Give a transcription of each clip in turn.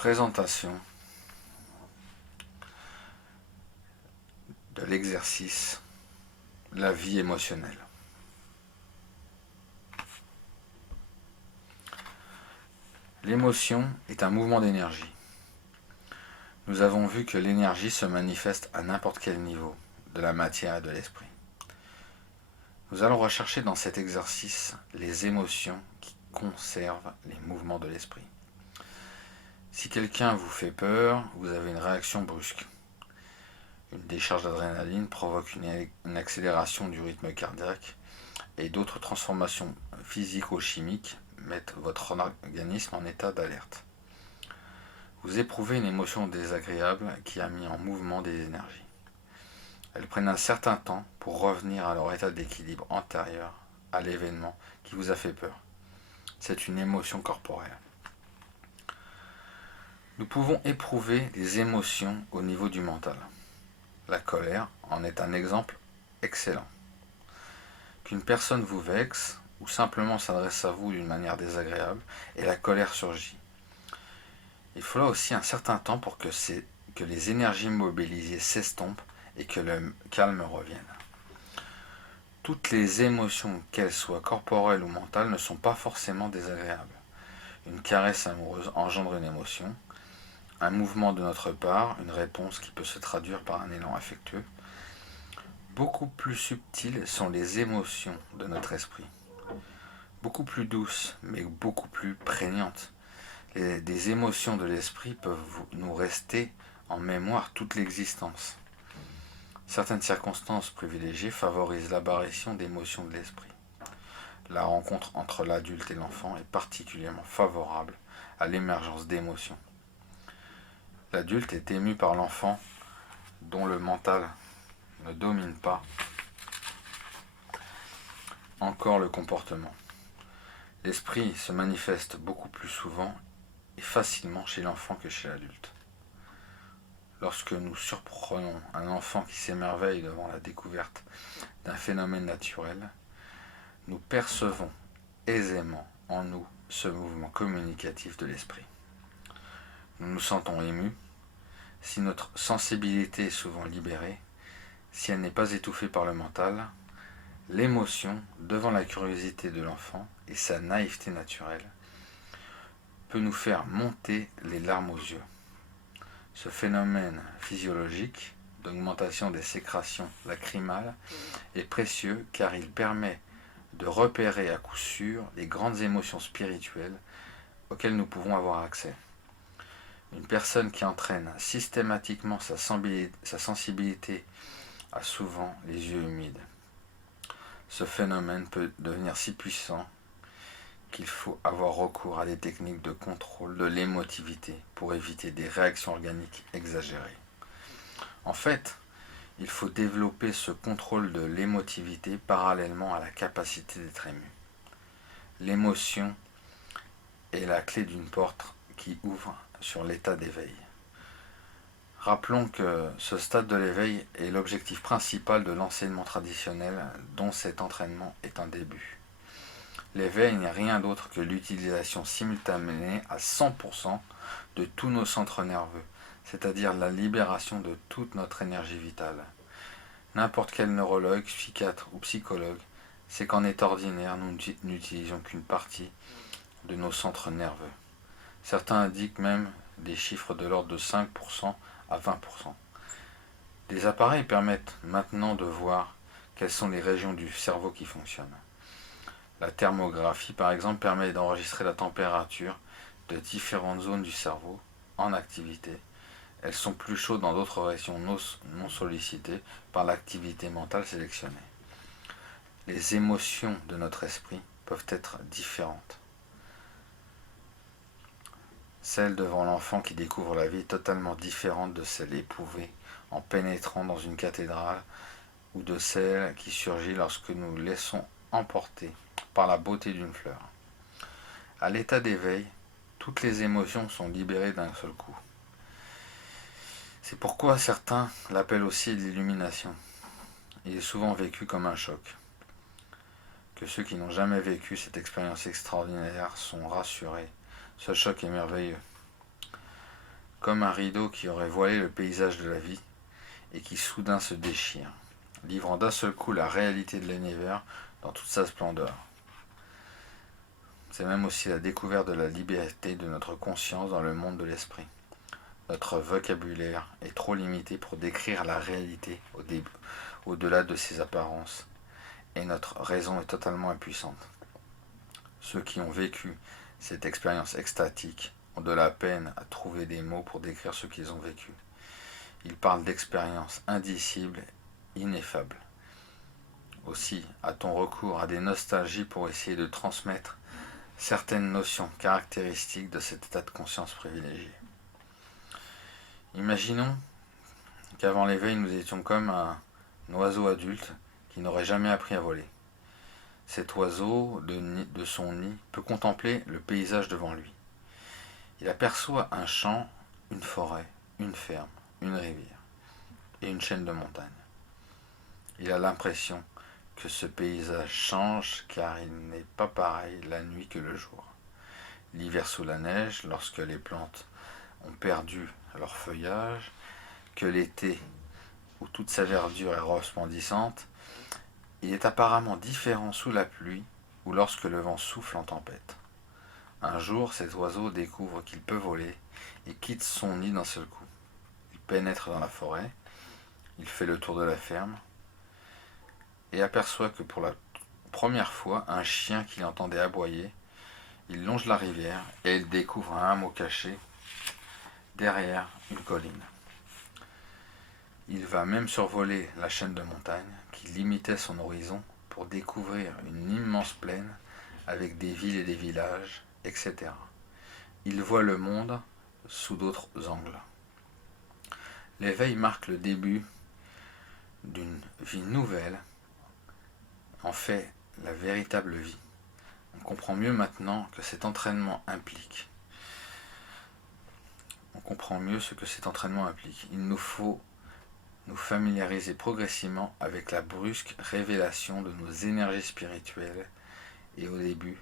Présentation de l'exercice la vie émotionnelle. L'émotion est un mouvement d'énergie. Nous avons vu que l'énergie se manifeste à n'importe quel niveau de la matière et de l'esprit. Nous allons rechercher dans cet exercice les émotions qui conservent les mouvements de l'esprit. Si quelqu'un vous fait peur, vous avez une réaction brusque. Une décharge d'adrénaline provoque une accélération du rythme cardiaque et d'autres transformations physico-chimiques mettent votre organisme en état d'alerte. Vous éprouvez une émotion désagréable qui a mis en mouvement des énergies. Elles prennent un certain temps pour revenir à leur état d'équilibre antérieur à l'événement qui vous a fait peur. C'est une émotion corporelle. Nous pouvons éprouver des émotions au niveau du mental. La colère en est un exemple excellent. Qu'une personne vous vexe ou simplement s'adresse à vous d'une manière désagréable et la colère surgit. Il faudra aussi un certain temps pour que les énergies mobilisées s'estompent et que le calme revienne. Toutes les émotions, qu'elles soient corporelles ou mentales, ne sont pas forcément désagréables. Une caresse amoureuse engendre une émotion, un mouvement de notre part, une réponse qui peut se traduire par un élan affectueux. Beaucoup plus subtiles sont les émotions de notre esprit. Beaucoup plus douces, mais beaucoup plus prégnantes. Des émotions de l'esprit peuvent nous rester en mémoire toute l'existence. Certaines circonstances privilégiées favorisent l'apparition d'émotions de l'esprit. La rencontre entre l'adulte et l'enfant est particulièrement favorable à l'émergence d'émotions. L'adulte est ému par l'enfant dont le mental ne domine pas encore le comportement. L'esprit se manifeste beaucoup plus souvent et facilement chez l'enfant que chez l'adulte. Lorsque nous surprenons un enfant qui s'émerveille devant la découverte d'un phénomène naturel, nous percevons aisément en nous ce mouvement communicatif de l'esprit. Nous nous sentons émus. Si notre sensibilité est souvent libérée, si elle n'est pas étouffée par le mental, l'émotion, devant la curiosité de l'enfant et sa naïveté naturelle, peut nous faire monter les larmes aux yeux. Ce phénomène physiologique d'augmentation des sécrétions lacrymales est précieux car il permet de repérer à coup sûr les grandes émotions spirituelles auxquelles nous pouvons avoir accès. Une personne qui entraîne systématiquement sa sensibilité a souvent les yeux humides. Ce phénomène peut devenir si puissant qu'il faut avoir recours à des techniques de contrôle de l'émotivité pour éviter des réactions organiques exagérées. En fait, il faut développer ce contrôle de l'émotivité parallèlement à la capacité d'être ému. L'émotion est la clé d'une porte qui ouvre sur l'état d'éveil. Rappelons que ce stade de l'éveil est l'objectif principal de l'enseignement traditionnel dont cet entraînement est un début. L'éveil n'est rien d'autre que l'utilisation simultanée à 100% de tous nos centres nerveux, c'est-à-dire la libération de toute notre énergie vitale. N'importe quel neurologue, psychiatre ou psychologue sait qu'en état ordinaire, nous n'utilisons qu'une partie de nos centres nerveux. Certains indiquent même des chiffres de l'ordre de 5% à 20%. Des appareils permettent maintenant de voir quelles sont les régions du cerveau qui fonctionnent. La thermographie, par exemple, permet d'enregistrer la température de différentes zones du cerveau en activité. Elles sont plus chaudes dans d'autres régions non sollicitées par l'activité mentale sélectionnée. Les émotions de notre esprit peuvent être différentes. Celle devant l'enfant qui découvre la vie est totalement différente de celle éprouvée en pénétrant dans une cathédrale ou de celle qui surgit lorsque nous laissons emporter par la beauté d'une fleur. À l'état d'éveil, toutes les émotions sont libérées d'un seul coup. C'est pourquoi certains l'appellent aussi l'illumination. Il est souvent vécu comme un choc. Que ceux qui n'ont jamais vécu cette expérience extraordinaire sont rassurés. Ce choc est merveilleux. comme un rideau qui aurait voilé le paysage de la vie et qui soudain se déchire, livrant d'un seul coup la réalité de l'univers dans toute sa splendeur. C'est même aussi la découverte de la liberté de notre conscience dans le monde de l'esprit. Notre vocabulaire est trop limité pour décrire la réalité au-delà de ses apparences, et notre raison est totalement impuissante. Ceux qui ont vécu cette expérience extatique ont de la peine à trouver des mots pour décrire ce qu'ils ont vécu. Ils parlent d'expériences indicibles, ineffables. Aussi, a-t-on recours à des nostalgies pour essayer de transmettre certaines notions caractéristiques de cet état de conscience privilégié. Imaginons qu'avant l'éveil, nous étions comme un oiseau adulte qui n'aurait jamais appris à voler. Cet oiseau, de son nid, peut contempler le paysage devant lui. Il aperçoit un champ, une forêt, une ferme, une rivière et une chaîne de montagnes. Il a l'impression que ce paysage change car il n'est pas pareil la nuit que le jour. L'hiver sous la neige, lorsque les plantes ont perdu leur feuillage, que l'été, où toute sa verdure est resplendissante, il est apparemment différent sous la pluie ou lorsque le vent souffle en tempête. Un jour, cet oiseau découvre qu'il peut voler et quitte son nid d'un seul coup. Il pénètre dans la forêt, il fait le tour de la ferme et aperçoit que pour la première fois, un chien qu'il entendait aboyer, il longe la rivière et il découvre un hameau caché derrière une colline. Il va même survoler la chaîne de montagnes qui limitait son horizon pour découvrir une immense plaine avec des villes et des villages, etc. Il voit le monde sous d'autres angles. L'éveil marque le début d'une vie nouvelle, en fait la véritable vie. On comprend mieux maintenant que cet entraînement implique. On comprend mieux ce que cet entraînement implique. Il nous faut nous familiariser progressivement avec la brusque révélation de nos énergies spirituelles et au début,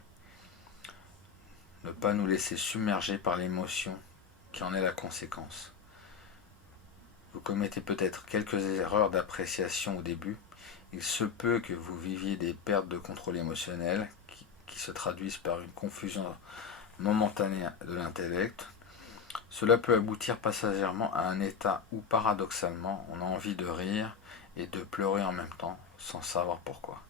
ne pas nous laisser submerger par l'émotion qui en est la conséquence. Vous commettez peut-être quelques erreurs d'appréciation au début. Il se peut que vous viviez des pertes de contrôle émotionnel qui se traduisent par une confusion momentanée de l'intellect. Cela peut aboutir passagèrement à un état où, paradoxalement, on a envie de rire et de pleurer en même temps, sans savoir pourquoi.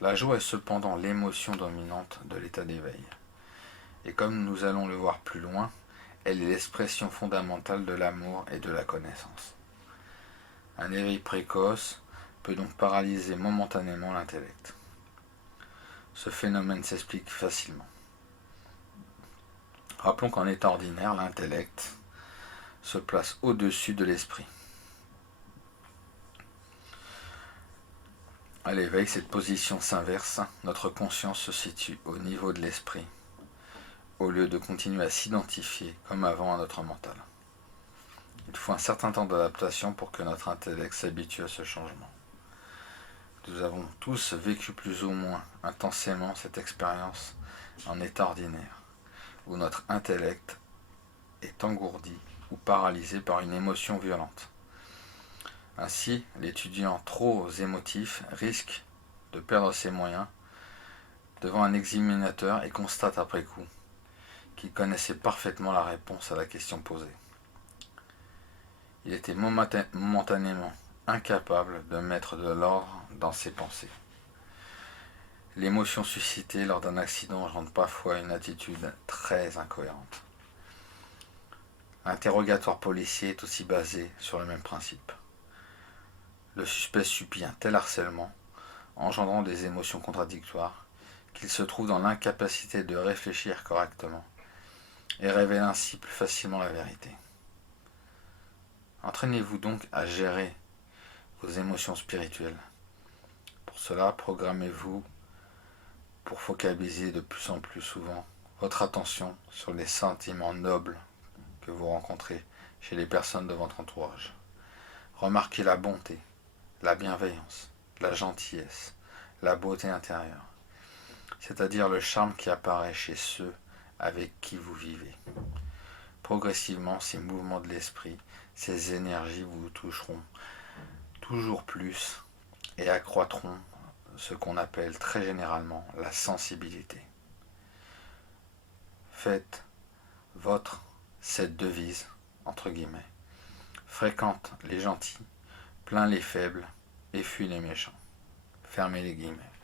La joie est cependant l'émotion dominante de l'état d'éveil. Et comme nous allons le voir plus loin, elle est l'expression fondamentale de l'amour et de la connaissance. Un éveil précoce peut donc paralyser momentanément l'intellect. Ce phénomène s'explique facilement. Rappelons qu'en état ordinaire, l'intellect se place au-dessus de l'esprit. À l'éveil, cette position s'inverse, notre conscience se situe au niveau de l'esprit, au lieu de continuer à s'identifier comme avant à notre mental. Il faut un certain temps d'adaptation pour que notre intellect s'habitue à ce changement. Nous avons tous vécu plus ou moins intensément cette expérience en état ordinaire, où notre intellect est engourdi ou paralysé par une émotion violente. Ainsi, l'étudiant trop émotif risque de perdre ses moyens devant un examinateur et constate après coup qu'il connaissait parfaitement la réponse à la question posée. Il était momentanément incapable de mettre de l'ordre dans ses pensées. L'émotion suscitée lors d'un accident engendre parfois une attitude très incohérente. L'interrogatoire policier est aussi basé sur le même principe. Le suspect subit un tel harcèlement, engendrant des émotions contradictoires, qu'il se trouve dans l'incapacité de réfléchir correctement et révèle ainsi plus facilement la vérité. Entraînez-vous donc à gérer vos émotions spirituelles. Pour cela, programmez-vous pour focaliser de plus en plus souvent votre attention sur les sentiments nobles que vous rencontrez chez les personnes de votre entourage. Remarquez la bonté, la bienveillance, la gentillesse, la beauté intérieure, c'est-à-dire le charme qui apparaît chez ceux avec qui vous vivez. Progressivement, ces mouvements de l'esprit, ces énergies vous toucheront toujours plus et accroîtront ce qu'on appelle très généralement la sensibilité. Faites votre cette devise, entre guillemets. Fréquente les gentils, plains les faibles et fuis les méchants. Fermez les guillemets.